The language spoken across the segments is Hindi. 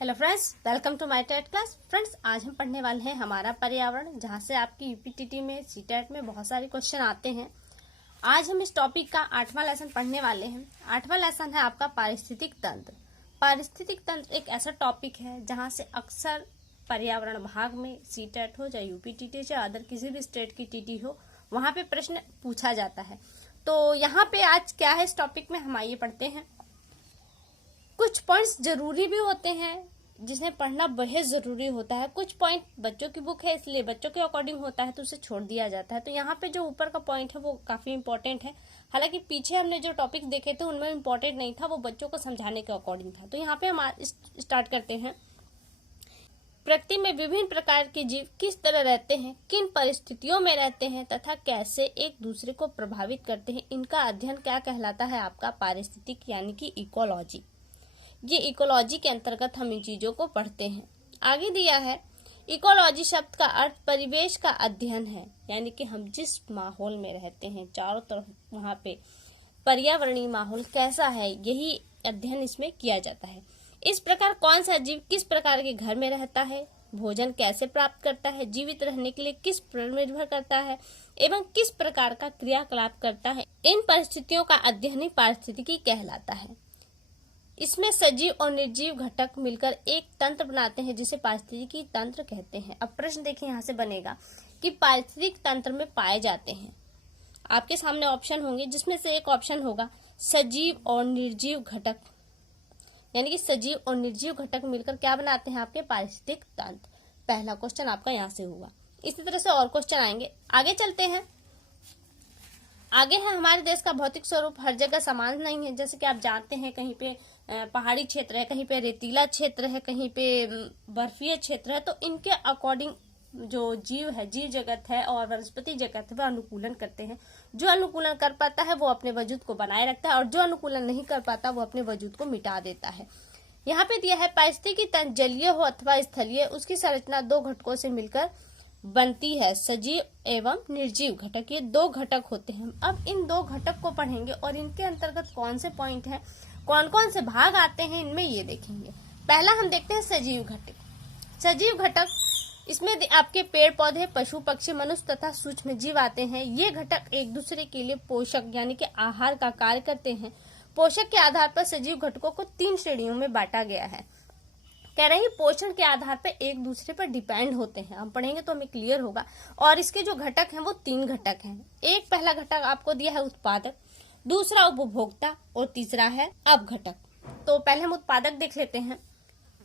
Hello friends, welcome to my TET class. Friends, आज हम पढ़ने वाले हैं हमारा पर्यावरण, जहां से आपकी यूपीटीटी में सीटेट में बहुत सारे क्वेश्चन आते हैं। आज हम इस टॉपिक का 8वां लेसन पढ़ने वाले हैं। 8वां लेसन है आपका पारिस्थितिक तंत्र। पारिस्थितिक तंत्र एक ऐसा टॉपिक है जहां से अक्सर पर्यावरण भाग में सीटेट हो, चाहे यूपीटीटी चाहे अदर किसी भी स्टेट की टीटी हो, वहां पे प्रश्न पूछा जाता है। तो यहाँ पे आज क्या है इस टॉपिक में, हम आइए पढ़ते हैं। कुछ पॉइंट्स जरूरी भी होते हैं जिन्हें पढ़ना बेहद जरूरी होता है। कुछ पॉइंट बच्चों की बुक है इसलिए बच्चों के अकॉर्डिंग होता है तो उसे छोड़ दिया जाता है। तो यहाँ पे जो ऊपर का पॉइंट है वो काफी इंपॉर्टेंट है। हालांकि पीछे हमने जो टॉपिक देखे थे उनमें इंपॉर्टेंट नहीं था, वो बच्चों को समझाने के अकॉर्डिंग था। तो यहाँ पे हम स्टार्ट करते हैं। प्रकृति में विभिन्न प्रकार के जीव किस तरह रहते हैं, किन परिस्थितियों में रहते हैं तथा कैसे एक दूसरे को प्रभावित करते हैं, इनका अध्ययन क्या कहलाता है, आपका पारिस्थितिक यानी कि इकोलॉजी। ये इकोलॉजी के अंतर्गत हम इन चीजों को पढ़ते हैं। आगे दिया है, इकोलॉजी शब्द का अर्थ परिवेश का अध्ययन है, यानी कि हम जिस माहौल में रहते हैं चारों तरफ वहां पे पर्यावरणीय माहौल कैसा है, यही अध्ययन इसमें किया जाता है। इस प्रकार कौन सा जीव किस प्रकार के घर में रहता है, भोजन कैसे प्राप्त करता है, जीवित रहने के लिए किस पर निर्भर करता है एवं किस प्रकार का क्रियाकलाप करता है, इन परिस्थितियों का अध्ययन ही पारिस्थितिकी कहलाता है। इसमें सजीव और निर्जीव घटक मिलकर एक तंत्र बनाते हैं जिसे पारिस्थितिकी तंत्र कहते हैं। अब प्रश्न देखिए यहाँ से बनेगा कि पारिस्थितिक तंत्र में पाए जाते हैं, आपके सामने ऑप्शन होंगे जिसमें से एक ऑप्शन होगा सजीव और निर्जीव घटक, यानी कि सजीव और निर्जीव घटक मिलकर क्या बनाते हैं, आपके पारिस्थितिक तंत्र। पहला क्वेश्चन आपका यहाँ से होगा। इसी तरह से और क्वेश्चन आएंगे। आगे चलते हैं। आगे है, हमारे देश का भौतिक स्वरूप हर जगह समान नहीं है। जैसे कि आप जानते हैं, कहीं पे पहाड़ी क्षेत्र है, कहीं पे रेतीला क्षेत्र है, कहीं पे बर्फीय क्षेत्र है। तो इनके अकॉर्डिंग जो जीव है, जीव जगत है और वनस्पति जगत है, वह अनुकूलन करते हैं। जो अनुकूलन कर पाता है वो अपने वजूद को बनाए रखता है और जो अनुकूलन नहीं कर पाता वो अपने वजूद को मिटा देता है। यहाँ पे दिया है, पारिस्थितिकी तंत्र जलीय हो अथवा स्थलीय, उसकी संरचना दो घटकों से मिलकर बनती है, सजीव एवं निर्जीव घटक। ये दो घटक होते हैं। अब इन दो घटक को पढ़ेंगे और इनके अंतर्गत कौन से पॉइंट हैं, कौन कौन से भाग आते हैं, इनमें ये देखेंगे। पहला हम देखते हैं सजीव घटक। सजीव घटक, इसमें आपके पेड़ पौधे, पशु पक्षी, मनुष्य तथा सूक्ष्म जीव आते हैं। ये घटक एक दूसरे के लिए पोषक यानी कि आहार का कार्य करते हैं। पोषक के आधार पर सजीव घटकों को 3 श्रेणियों में बांटा गया है। कह रहे हैं पोषण के आधार पर एक दूसरे पर डिपेंड होते हैं। हम पढ़ेंगे तो हमें क्लियर होगा। और इसके जो घटक हैं वो 3 घटक हैं। एक पहला घटक आपको दिया है उत्पादक, दूसरा उपभोक्ता और तीसरा है अपघटक। तो पहले हम उत्पादक देख लेते हैं।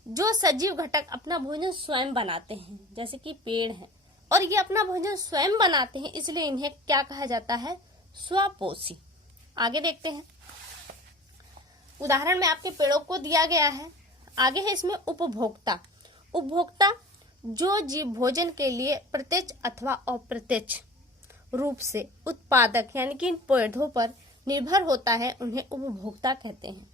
जो सजीव घटक अपना भोजन स्वयं बनाते हैं, जैसे कि पेड़ हैं, और ये अपना भोजन स्वयं बनाते हैं, इसलिए इन्हें क्या कहा जाता है, स्वपोषी। आगे देखते हैं। उदाहरण में आपके पेड़ों को दिया गया है। आगे है इसमें उपभोक्ता। उपभोक्ता जो जीव भोजन के लिए प्रत्यक्ष अथवा अप्रत्यक्ष रूप से उत्पादक यानी कि इन पौधों पर निर्भर होता है, उन्हें उपभोक्ता कहते हैं।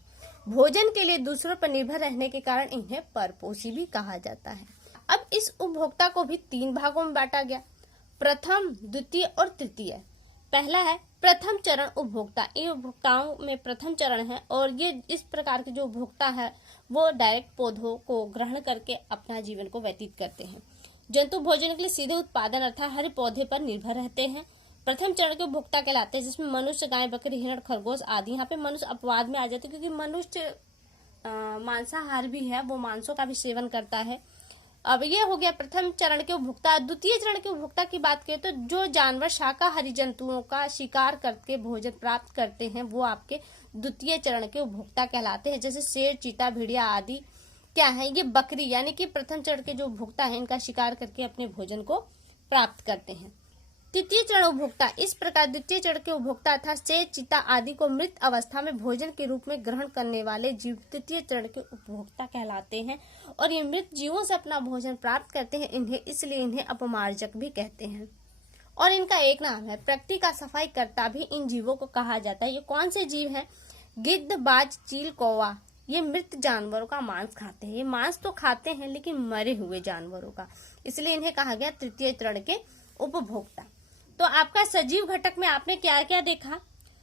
भोजन के लिए दूसरों पर निर्भर रहने के कारण इन्हें परपोषी भी कहा जाता है। अब इस उपभोक्ता को भी 3 भागों में बांटा गया, प्रथम, द्वितीय और तृतीय। पहला है प्रथम चरण उपभोक्ता। इन उपभोक्ताओं में प्रथम चरण है और ये इस प्रकार के जो उपभोक्ता है वो डायरेक्ट पौधों को ग्रहण करके अपना जीवन को व्यतीत करते हैं। जंतु भोजन के लिए सीधे उत्पादन अर्थात हर पौधे पर निर्भर रहते हैं। प्रथम चरण के उपभोक्ता कहलाते हैं, जिसमें मनुष्य, गाय, बकरी, हिरण, खरगोश आदि। यहाँ पे मनुष्य अपवाद में आ जाते हैं क्योंकि मनुष्य मांसाहार भी है, वो मांसों का भी सेवन करता है। अब ये हो गया प्रथम चरण के उपभोक्ता। द्वितीय चरण के उपभोक्ता की बात करें तो जो जानवर शाकाहारी जंतुओं का शिकार करके भोजन प्राप्त करते हैं वो आपके द्वितीय चरण के उपभोक्ता कहलाते हैं। जैसे शेर, चीता, भेड़िया आदि क्या है, ये बकरी यानी कि प्रथम चरण के जो उपभोक्ता है इनका शिकार करके अपने भोजन को प्राप्त करते हैं। तृतीय चरण उपभोक्ता, इस प्रकार द्वितीय चरण के उपभोक्ता अर्थात शेर, चीता आदि को मृत अवस्था में भोजन के रूप में ग्रहण करने वाले जीव तृतीय चरण के उपभोक्ता कहलाते हैं और ये मृत जीवों से अपना भोजन प्राप्त करते हैं, इसलिए इन्हें अपमार्जक भी कहते हैं। और इनका एक नाम है, प्रकृति का सफाई करता भी इन जीवों को कहा जाता है। ये कौन से जीव हैं, गिद्ध, बाज, चील, कौवा, ये मृत जानवरों का मांस खाते हैं। ये मांस तो खाते हैं लेकिन मरे हुए जानवरों का, इसलिए इन्हें कहा गया तृतीय चरण के उपभोक्ता। तो आपका सजीव घटक में आपने क्या क्या देखा,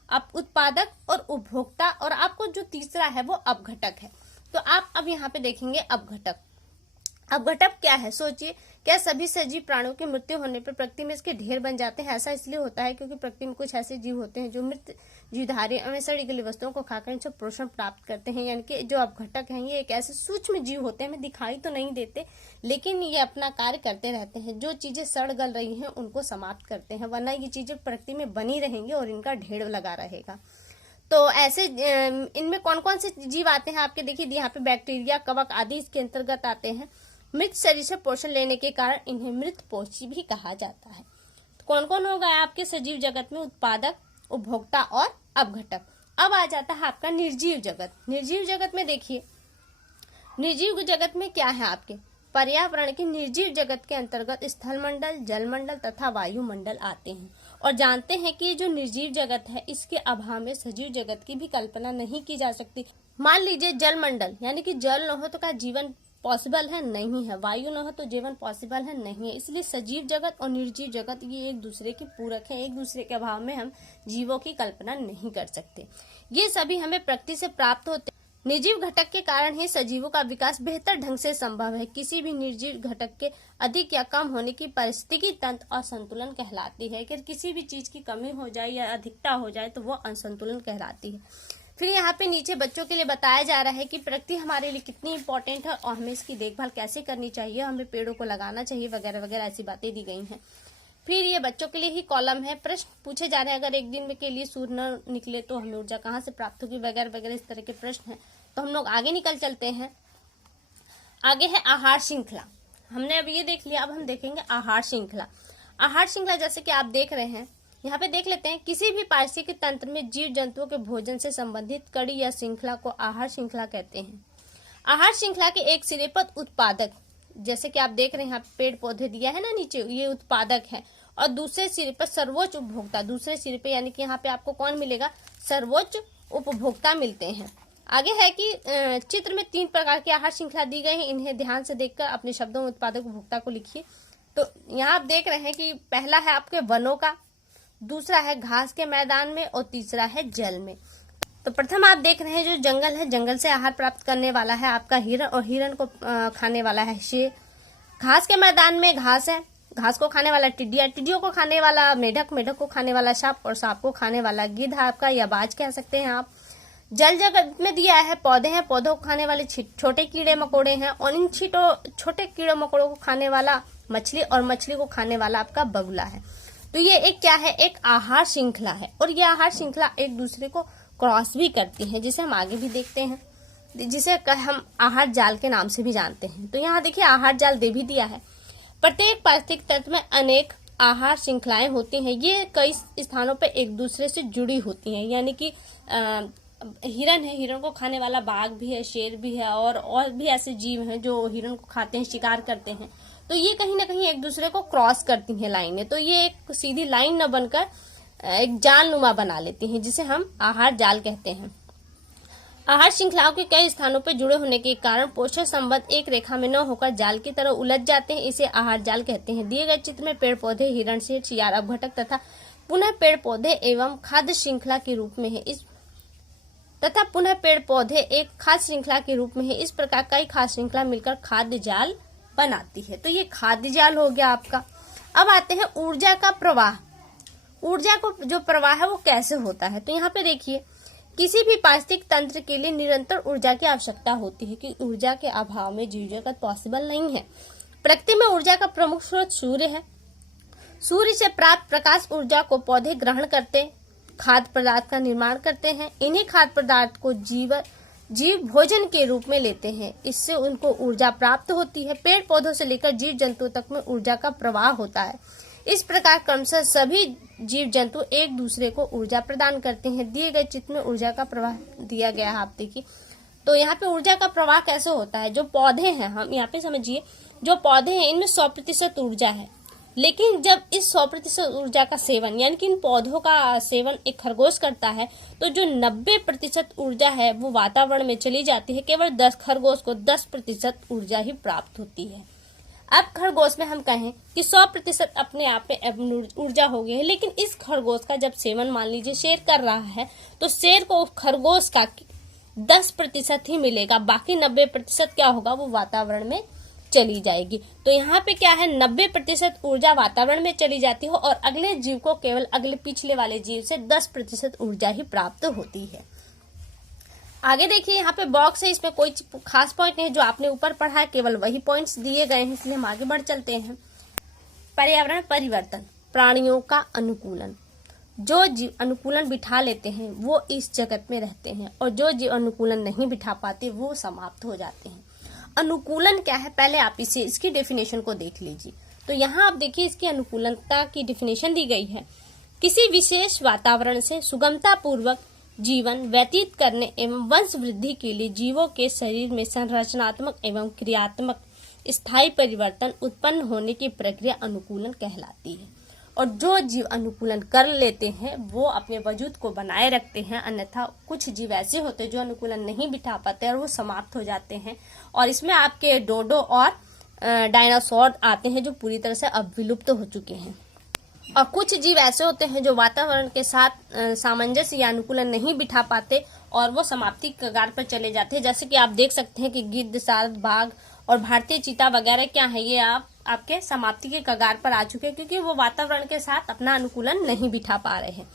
अब उत्पादक और उपभोक्ता, और आपको जो तीसरा है वो अपघटक है। तो आप अब यहाँ पे देखेंगे अपघटक। अपघटक क्या है, सोचिए, क्या सभी सजीव प्राणियों की मृत्यु होने पर प्रकृति में इसके ढेर बन जाते हैं? ऐसा इसलिए होता है क्योंकि प्रकृति में कुछ ऐसे जीव होते हैं जो मृत जीवधारी एवं सड़ी गली वस्तुओं को खाकर इनसे पोषण प्राप्त करते हैं। यानी कि जो अपघटक हैं ये एक ऐसे सूक्ष्म जीव होते हैं, हमें दिखाई तो नहीं देते लेकिन ये अपना कार्य करते रहते हैं। जो चीजें सड़ गल रही हैं उनको समाप्त करते हैं, वरना ये चीजें प्रकृति में बनी रहेंगी और इनका ढेर लगा रहेगा। तो ऐसे इनमें कौन कौन से जीव आते हैं आपके देखिए, यहाँ पे बैक्टीरिया, कवक आदि इसके अंतर्गत आते हैं। मृत शरीर से पोषण लेने के कारण इन्हें मृतपोषी भी कहा जाता है। तो कौन कौन होगा आपके सजीव जगत में? उत्पादक, उपभोक्ता और अपघटक। अब आ जाता है आपका निर्जीव जगत। निर्जीव जगत में देखिए, निर्जीव जगत में क्या है आपके? पर्यावरण के निर्जीव जगत के अंतर्गत स्थल मंडल, जल मंडल तथा वायुमंडल आते हैं। और जानते हैं कि जो निर्जीव जगत है इसके अभाव में सजीव जगत की भी कल्पना नहीं की जा सकती। मान लीजिए जल मंडल, यानी कि जल न हो तो क्या जीवन पॉसिबल है? नहीं है। वायु न हो तो जीवन पॉसिबल है? नहीं है। इसलिए सजीव जगत और निर्जीव जगत ये एक दूसरे के पूरक है। एक दूसरे के अभाव में हम जीवों की कल्पना नहीं कर सकते। ये सभी हमें प्रकृति से प्राप्त होते। निर्जीव घटक के कारण ही सजीवों का विकास बेहतर ढंग से संभव है। किसी भी निर्जीव घटक के अधिक या कम होने की परिस्थिति तंत्र असंतुलन कहलाती है। कि किसी भी चीज की कमी हो जाए या अधिकता हो जाए तो वो असंतुलन कहलाती है। फिर यहाँ पे नीचे बच्चों के लिए बताया जा रहा है कि प्रकृति हमारे लिए कितनी इंपॉर्टेंट है और हमें इसकी देखभाल कैसे करनी चाहिए, हमें पेड़ों को लगाना चाहिए वगैरह वगैरह ऐसी बातें दी गई हैं। फिर ये बच्चों के लिए ही कॉलम है, प्रश्न पूछे जा रहे हैं, अगर एक दिन के लिए सूर्य न निकले तो हमें ऊर्जा कहाँ से प्राप्त होगी वगैरह वगैरह इस तरह के प्रश्न हैं। तो हम लोग आगे निकल चलते हैं। आगे है आहार श्रृंखला। हमने अब ये देख लिया, अब हम देखेंगे आहार श्रृंखला। आहार श्रृंखला जैसे कि आप देख रहे हैं, यहाँ पे देख लेते हैं, किसी भी पारिस्थितिकी तंत्र में जीव जंतुओं के भोजन से संबंधित कड़ी या श्रृंखला को आहार श्रृंखला कहते हैं। आहार श्रृंखला के एक सिरे पर उत्पादक, जैसे कि आप देख रहे हैं यहाँ पेड़ पौधे दिया है ना नीचे, ये उत्पादक है, और दूसरे सिरे पर सर्वोच्च उपभोक्ता, दूसरे सिरे पे यानी कि यहाँ पे आपको कौन मिलेगा? सर्वोच्च उपभोक्ता मिलते हैं। आगे है कि चित्र में 3 प्रकार की आहार श्रृंखला दी गई है, इन्हें ध्यान से देखकर अपने शब्दों में उत्पादक उपभोक्ता को लिखिए। तो यहाँ आप देख रहे हैं कि पहला है आपके वनों का, दूसरा है घास के मैदान में और तीसरा है जल में। तो प्रथम आप देख रहे हैं जो जंगल है, जंगल से आहार प्राप्त करने वाला है आपका हिरण और हिरण को खाने वाला है शेर। घास के मैदान में घास है, घास को खाने वाला टिड्डिया, टिड्डियों को खाने वाला मेढक, मेढक को खाने वाला सांप और सांप को खाने वाला गिद्ध आपका या बाज कह सकते हैं आप। जल जगत में दिया है पौधे हैं, पौधों को खाने वाले छोटे कीड़े मकोड़े हैं और इन छोटे कीड़े मकोड़ों को खाने वाला मछली और मछली को खाने वाला आपका बगुला है। तो ये एक क्या है? एक आहार श्रृंखला है और ये आहार श्रृंखला एक दूसरे को क्रॉस भी करती है, जिसे हम आगे भी देखते हैं, जिसे हम आहार जाल के नाम से भी जानते हैं। तो यहाँ देखिए आहार जाल दे भी दिया है। प्रत्येक पारिस्थितिक तंत्र में अनेक आहार श्रृंखलाएं होती हैं, ये कई स्थानों पर एक दूसरे से जुड़ी होती हैं। यानी कि हिरण है, हिरण को खाने वाला बाघ भी है, शेर भी है और भी ऐसे जीव हैं जो हिरण को खाते हैं, शिकार करते हैं। तो ये कहीं ना कहीं एक दूसरे को क्रॉस करती हैं लाइनें, तो ये एक सीधी लाइन न बनकर एक जाल नुमा बना लेती हैं, जिसे हम आहार जाल कहते हैं। आहार श्रृंखलाओं के कई स्थानों पर जुड़े होने के कारण पोषण संबंध एक रेखा में न होकर जाल की तरह उलझ जाते हैं, इसे आहार जाल कहते हैं। दिए गए चित्र में पेड़ पौधे, हिरण, शेर, शियार, अपघटक तथा पुनः पेड़ पौधे एवं खाद्य श्रृंखला के रूप में है एक खाद्य श्रृंखला के रूप में है। इस प्रकार कई खाद्य श्रृंखला मिलकर खाद्य जाल बनाती है। तो ये खाद्य जाल हो गया आपका। अब आते हैं ऊर्जा का प्रवाह। ऊर्जा को जो प्रवाह है वो कैसे होता है? तो यहाँ पे देखिए, किसी भी पारिस्थितिक तंत्र के लिए निरंतर ऊर्जा की आवश्यकता होती है कि ऊर्जा के अभाव में जीव जगत पॉसिबल नहीं है। प्रकृति में ऊर्जा का प्रमुख स्रोत सूर्य है। सूर्य से प्राप्त प्रकाश ऊर्जा को पौधे ग्रहण करते खाद्य पदार्थ का निर्माण करते हैं। इन्हीं खाद्य पदार्थ को जीव भोजन के रूप में लेते हैं, इससे उनको ऊर्जा प्राप्त होती है। पेड़ पौधों से लेकर जीव जंतु तक में ऊर्जा का प्रवाह होता है। इस प्रकार क्रमशः सभी जीव जंतु एक दूसरे को ऊर्जा प्रदान करते हैं। दिए गए चित्र में ऊर्जा का प्रवाह दिया गया है, आप देखिए। तो यहाँ पे ऊर्जा का प्रवाह कैसे होता है? जो पौधे हैं, हम यहाँ पे समझिए, जो पौधे हैं इनमें 100% ऊर्जा है, लेकिन जब इस 100% ऊर्जा का सेवन यानी कि इन पौधों का सेवन एक खरगोश करता है, तो जो 90% ऊर्जा है वो वातावरण में चली जाती है। केवल 10 खरगोश को 10% ऊर्जा ही प्राप्त होती है। अब खरगोश में हम कहें कि 100% अपने आप में ऊर्जा हो गई है, लेकिन इस खरगोश का जब सेवन मान लीजिए शेर कर रहा है, तो शेर को खरगोश का 10% ही मिलेगा, बाकी 90% क्या होगा, वो वातावरण में चली जाएगी। तो यहाँ पे क्या है, 90% ऊर्जा वातावरण में चली जाती है और अगले जीव को केवल अगले पिछले वाले जीव से 10% ऊर्जा ही प्राप्त होती है। आगे देखिए यहाँ पे बॉक्स है, इसमें कोई खास पॉइंट नहीं, जो आपने ऊपर पढ़ा है केवल वही पॉइंट्स दिए गए हैं, इसलिए हम आगे बढ़ चलते हैं। पर्यावरण परिवर्तन, प्राणियों का अनुकूलन। जो जीव अनुकूलन बिठा लेते हैं वो इस जगत में रहते हैं और जो जीव अनुकूलन नहीं बिठा पाते वो समाप्त हो जाते हैं। अनुकूलन क्या है, पहले आप इसकी डेफिनेशन को देख लीजिए। तो यहाँ आप देखिए इसकी अनुकूलनता की डेफिनेशन दी गई है, किसी विशेष वातावरण से सुगमता पूर्वक जीवन व्यतीत करने एवं वंश वृद्धि के लिए जीवों के शरीर में संरचनात्मक एवं क्रियात्मक स्थायी परिवर्तन उत्पन्न होने की प्रक्रिया अनुकूलन कहलाती है। और जो जीव अनुकूलन कर लेते हैं वो अपने वजूद को बनाए रखते हैं, अन्यथा कुछ जीव ऐसे होते हैं जो अनुकूलन नहीं बिठा पाते और वो समाप्त हो जाते हैं। और इसमें आपके डोडो और डायनासोर आते हैं जो पूरी तरह से अब विलुप्त हो चुके हैं। और कुछ जीव ऐसे होते हैं जो वातावरण के साथ सामंजस्य या अनुकूलन नहीं बिठा पाते और वो समाप्ति कगार पर चले जाते हैं। जैसे कि आप देख सकते हैं कि गिद्ध, सारस, बाघ और भारतीय चीता वगैरह क्या है, ये आपके समाप्ति के कगार पर आ चुके हैं क्योंकि वो वातावरण के साथ अपना अनुकूलन नहीं बिठा पा रहे हैं।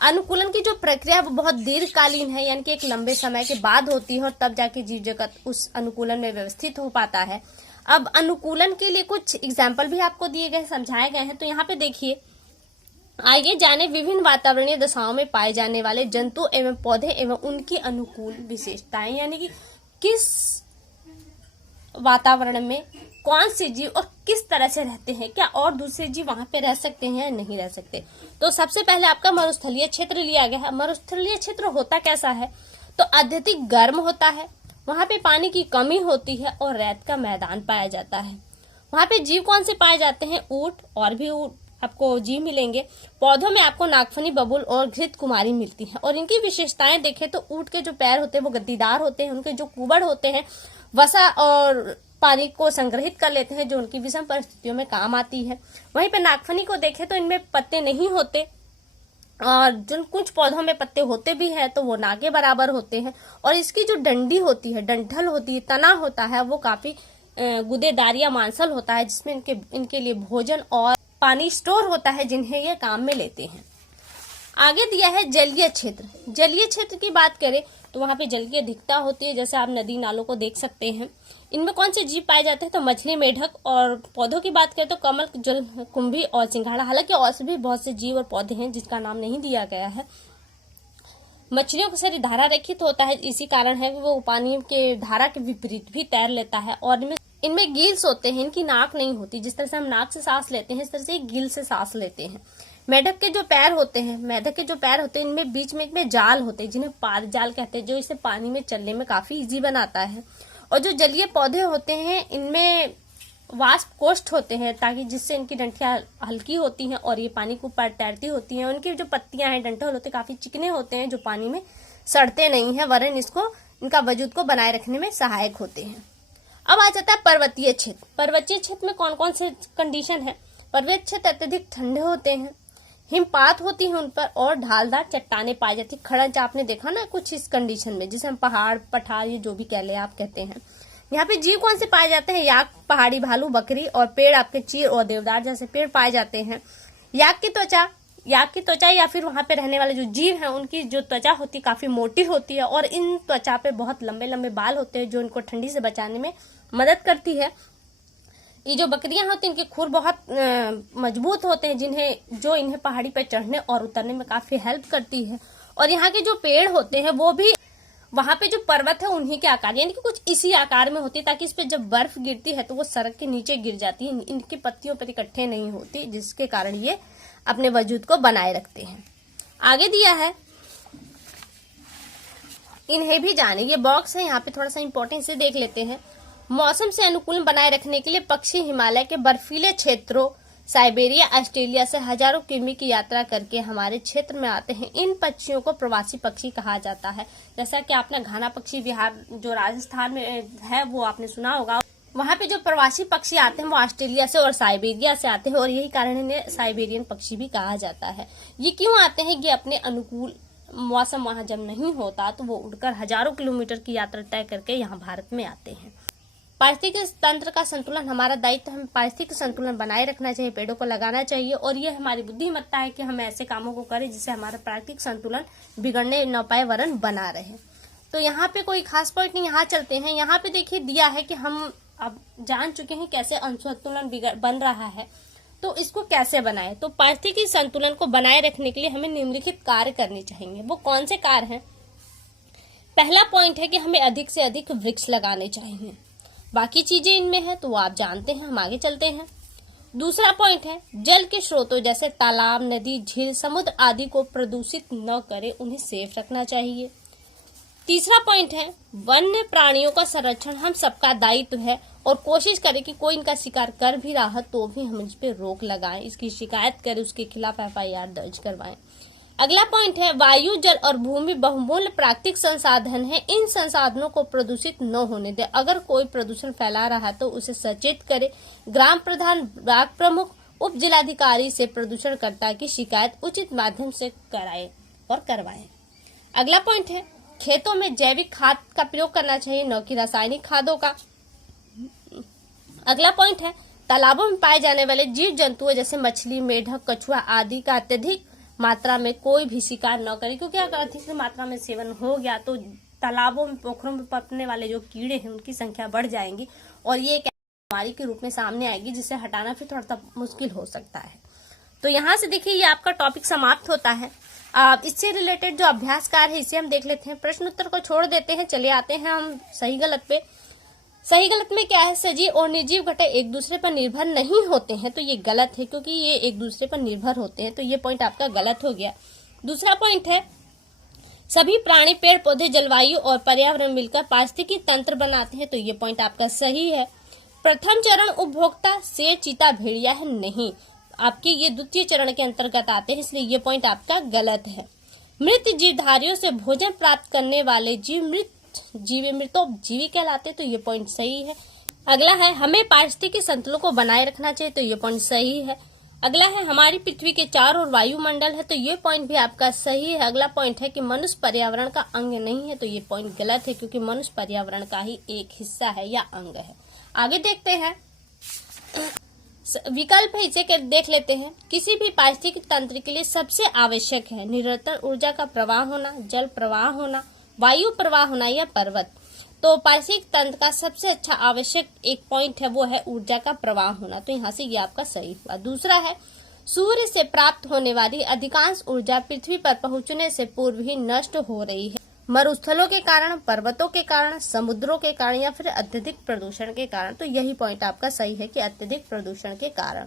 अनुकूलन की जो प्रक्रिया वो बहुत दीर्घकालीन है, यानी कि एक लंबे समय के बाद होती है और तब जाके जीव जगत उस अनुकूलन में व्यवस्थित हो पाता है। अब अनुकूलन के लिए कुछ एग्जाम्पल भी आपको दिए गए, समझाए गए हैं। तो यहाँ पे देखिए, आइए जाने विभिन्न वातावरणीय दशाओं में पाए जाने वाले जंतु एवं पौधे एवं उनकी अनुकूल विशेषताएं, यानी कि किस वातावरण में कौन से जीव और किस तरह से रहते हैं, क्या और दूसरे जीव वहां पे रह सकते हैं या नहीं रह सकते। तो सबसे पहले आपका मरुस्थलीय क्षेत्र लिया गया है। मरुस्थलीय क्षेत्र होता कैसा है, तो अत्यधिक गर्म होता है, वहां पे पानी की कमी होती है और रेत का मैदान पाया जाता है। वहां पे जीव कौन से पाए जाते हैं, ऊंट, और भी आपको जीव मिलेंगे। पौधों में आपको नागफनी, बबूल और घृत कुमारी मिलती है। और इनकी विशेषताएं देखें तो ऊंट के जो पैर होते हैं वो गद्दीदार होते हैं, उनके जो कुबड़ होते हैं वसा और पानी को संग्रहित कर लेते हैं, जो उनकी विषम परिस्थितियों में काम आती है। वहीं पे नागफनी को देखें तो इनमें पत्ते नहीं होते और जिन कुछ पौधों में पत्ते होते भी हैं तो वो ना के बराबर होते हैं। और इसकी जो डंडी होती है, डंठल होती है, तना होता है, वो काफी गुदेदार या मांसल होता है, जिसमें इनके लिए भोजन और पानी स्टोर होता है, जिन्हें ये काम में लेते हैं। आगे दिया है जलीय क्षेत्र। जलीय क्षेत्र की बात करें तो वहां पे जल की अधिकता होती है, जैसे आप नदी नालों को देख सकते हैं। इनमें कौन से जीव पाए जाते हैं, तो मछली, मेढक। और पौधों की बात करें तो कमल, जल कुंभी और सिंघाड़ा। हालांकि और भी बहुत से जीव और पौधे हैं जिसका नाम नहीं दिया गया है। मछलियों का शरीर धारा रहित होता है, इसी कारण है वो पानी के धारा के विपरीत भी तैर लेता है। और इनमें गिल्स होते हैं, इनकी नाक नहीं होती। जिस तरह से हम नाक से सांस लेते हैं इस तरह से गिल से सांस लेते हैं। मेढक के जो पैर होते हैं, इनमें बीच में एक जाल होते हैं जिन्हें पाद जाल कहते हैं, जो इसे पानी में चलने में काफी इजी बनाता है। और जो जलीय पौधे होते हैं इनमें वाष्प कोष्ठ होते हैं, ताकि जिससे इनकी डंठियां हल्की होती हैं और ये पानी के ऊपर तैरती होती हैं। उनकी जो पत्तियां हैं, डंठल होते हैं, काफी चिकने होते हैं, जो पानी में सड़ते नहीं हैं, वरन इनका वजूद को बनाए रखने में सहायक होते हैं। अब आ जाता है पर्वतीय क्षेत्र। पर्वतीय क्षेत्र में कौन कौन से कंडीशन है, पर्वतीय क्षेत्र अत्यधिक ठंडे होते हैं, हिमपात होती है उन पर और ढालदार चट्टाने पाई जाती है। खड़ंज आपने देखा ना कुछ इस कंडीशन में, जिसे हम पहाड़, पठार, ये जो भी कह ले आप कहते हैं। यहाँ पे जीव कौन से पाए जाते हैं, याक, पहाड़ी भालू, बकरी। और पेड़ आपके चीर और देवदार जैसे पेड़ पाए जाते हैं। याक की त्वचा या फिर वहां पे रहने वाले जो जीव हैं उनकी जो त्वचा होती है काफी मोटी होती है और इन त्वचा पे बहुत लंबे लंबे बाल होते हैं, जो इनको ठंडी से बचाने में मदद करती है। ये जो बकरियां होती हैं इनके खुर बहुत मजबूत होते हैं, जो इन्हें पहाड़ी पर चढ़ने और उतरने में काफी हेल्प करती है। और यहाँ के जो पेड़ होते हैं वो भी वहां पे जो पर्वत है उन्हीं के आकार, यानी कि कुछ इसी आकार में होती है, ताकि इस पे जब बर्फ गिरती है तो वो सड़क के नीचे गिर जाती है, इनकी पत्तियों पर इकट्ठे नहीं होती, जिसके कारण ये अपने वजूद को बनाए रखते हैं। आगे दिया है, इन्हें भी जाने, ये बॉक्स है, यहाँ पे थोड़ा सा इंपॉर्टेंस से देख लेते हैं। मौसम से अनुकूल बनाए रखने के लिए पक्षी हिमालय के बर्फीले क्षेत्रों, साइबेरिया, ऑस्ट्रेलिया से हजारों किमी की यात्रा करके हमारे क्षेत्र में आते हैं। इन पक्षियों को प्रवासी पक्षी कहा जाता है। जैसा कि आपने घाना पक्षी विहार जो राजस्थान में है वो आपने सुना होगा। वहां पे जो प्रवासी पक्षी आते हैं वो ऑस्ट्रेलिया से और साइबेरिया से आते हैं और यही कारण इन्हें साइबेरियन पक्षी भी कहा जाता है। ये क्यों आते हैं, ये अपने अनुकूल मौसम वहाँ जब नहीं होता तो वो उड़कर हजारों किलोमीटर की यात्रा तय करके यहाँ भारत में आते हैं। पारिस्थितिक तंत्र का संतुलन हमारा दायित्व है। हमें पारिस्थितिक संतुलन बनाए रखना चाहिए, पेड़ों को लगाना चाहिए और ये हमारी बुद्धिमत्ता है कि हम ऐसे कामों को करें जिससे हमारा प्राकृतिक संतुलन बिगड़ने न पाए वरन बना रहे। तो यहाँ पे कोई खास पॉइंट नहीं, यहाँ चलते हैं। यहाँ पे देखिए दिया है कि हम अब जान चुके हैं कैसे असंतुलन बन रहा है, तो इसको कैसे बनाए। तो पारिस्थितिक संतुलन को बनाए रखने के लिए हमें निम्नलिखित कार्य करने चाहिए। वो कौन से कार्य हैं? पहला पॉइंट है कि हमें अधिक से अधिक वृक्ष लगाने चाहिए। बाकी चीजें इनमें है तो वो आप जानते हैं, हम आगे चलते हैं। दूसरा पॉइंट है जल के स्रोतों जैसे तालाब, नदी, झील, समुद्र आदि को प्रदूषित न करें, उन्हें सेफ रखना चाहिए। तीसरा पॉइंट है वन्य प्राणियों का संरक्षण हम सबका दायित्व है और कोशिश करें कि कोई इनका शिकार कर भी रहा तो भी हम इस पे रोक लगाएं, इसकी शिकायत करें, उसके खिलाफ FIR दर्ज करवाएं। अगला पॉइंट है वायु, जल और भूमि बहुमूल्य प्राकृतिक संसाधन है, इन संसाधनों को प्रदूषित न होने दे। अगर कोई प्रदूषण फैला रहा है तो उसे सचेत करे। ग्राम प्रधान, ब्लॉक प्रमुख, उप जिलाधिकारी से प्रदूषणकर्ता की शिकायत उचित माध्यम से कराए और करवाएं। अगला पॉइंट है खेतों में जैविक खाद का प्रयोग करना चाहिए, न कि रासायनिक खादों का। अगला पॉइंट है तालाबों में पाए जाने वाले जीव जंतुओं जैसे मछली, मेढक, कछुआ आदि का अत्यधिक मात्रा में कोई भी शिकार न करे, क्योंकि अगर अधिक मात्रा में सेवन हो गया तो तालाबों में, पोखरों में पकड़ने वाले जो कीड़े हैं उनकी संख्या बढ़ जाएंगी और ये एक बीमारी के रूप में सामने आएगी जिसे हटाना फिर थोड़ा सा मुश्किल हो सकता है। तो यहाँ से देखिए ये आपका टॉपिक समाप्त होता है। इससे रिलेटेड जो अभ्यास कार्य है इसे हम देख लेते हैं। प्रश्न उत्तर को छोड़ देते हैं, चले आते हैं हम सही गलत पे। सही गलत में क्या है? सजीव और निर्जीव घटक एक दूसरे पर निर्भर नहीं होते हैं, तो ये गलत है क्योंकि ये एक दूसरे पर निर्भर होते हैं, तो ये पॉइंट आपका गलत हो गया। दूसरा पॉइंट है सभी प्राणी, पेड़ पौधे, जलवायु और पर्यावरण मिलकर पारिस्थितिकी तंत्र बनाते हैं, तो ये पॉइंट आपका सही है। प्रथम चरण उपभोक्ता शेर, चीता, भेड़िया है, नहीं, आपके ये द्वितीय चरण के अंतर्गत आते हैं, इसलिए ये पॉइंट आपका गलत है। मृत जीवधारियों से भोजन प्राप्त करने वाले जीव मृतोपजीवी कहलाते, तो ये पॉइंट सही है। अगला है हमें पारिस्थितिकी संतुलन को बनाए रखना चाहिए, तो ये पॉइंट सही है। अगला है हमारी पृथ्वी के चारों ओर वायुमंडल है, तो ये पॉइंट भी आपका सही है। अगला पॉइंट है कि मनुष्य पर्यावरण का अंग नहीं है, तो ये पॉइंट गलत है क्योंकि मनुष्य पर्यावरण का ही एक हिस्सा है या अंग है। आगे देखते हैं विकल्प है, इसे देख लेते हैं। किसी भी पारिस्थितिक तंत्र के लिए सबसे आवश्यक है निरंतर ऊर्जा का प्रवाह होना, जल प्रवाह होना, वायु प्रवाह होना या पर्वत। तो पारिस्थितिक तंत्र का सबसे अच्छा आवश्यक एक पॉइंट है वो है ऊर्जा का प्रवाह होना, तो यहाँ से ये आपका सही हुआ। दूसरा है सूर्य से प्राप्त होने वाली अधिकांश ऊर्जा पृथ्वी पर पहुंचने से पूर्व ही नष्ट हो रही है, मरुस्थलों के कारण, पर्वतों के कारण, समुद्रों के कारण या फिर अत्यधिक प्रदूषण के कारण। तो यही पॉइंट आपका सही है कि अत्यधिक प्रदूषण के कारण।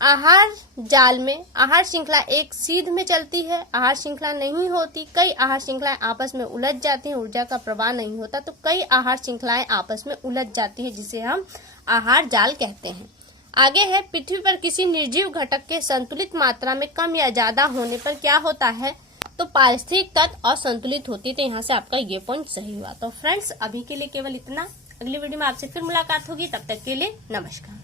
आहार जाल में आहार श्रृंखला एक सीध में चलती है, आहार श्रृंखला नहीं होती। कई आहार श्रृंखलाएं आपस में उलझ जाती हैं, ऊर्जा का प्रवाह नहीं होता, तो कई आहार श्रृंखलाएं आपस में उलझ जाती है जिसे हम आहार जाल कहते हैं। आगे है पृथ्वी पर किसी निर्जीव घटक के संतुलित मात्रा में कम या ज्यादा होने पर क्या होता है? तो पारिस्थितिक तंत्र असंतुलित होती है, तो यहाँ से आपका ये पॉइंट सही हुआ। तो फ्रेंड्स अभी के लिए केवल इतना, अगली वीडियो में आपसे फिर मुलाकात होगी, तब तक के लिए नमस्कार।